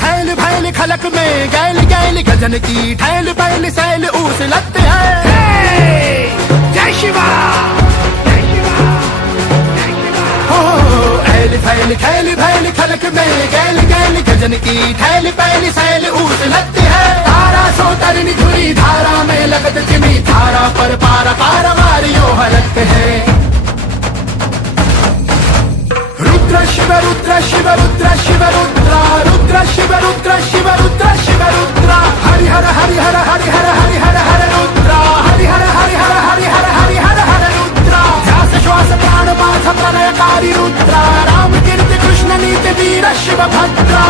खैल भैल खलक में गैल गैल गजन की ठैल बैल सैल ऊस लगते हैं। जय शिवा जय शिवा जय शिवा। हो ऐल फैल खैल भैल खलक में गैल गैल गजन की ठैल बैल सैल ऊस लगते हैं। धारा सो तरनी धुरी धारा में लगत चिमी धारा पर पारा पारा मारियो हलकते हैं। रुद्र शिव रुद्र शिव रुद्र शिव रुद्रा रुद्र शिव रुद्र शिव रुद्र शिव रुद्रा हरिहर हरिहर हरिहर हरिहर हर रुद्रा हरिहर हरिहर हरिहर हरिहर हर रुद्रा ध्यास श्वास प्राण माथ प्रलयकारी रुद्रा राम कीर्ति कृष्ण नीति वीर शिव भद्रा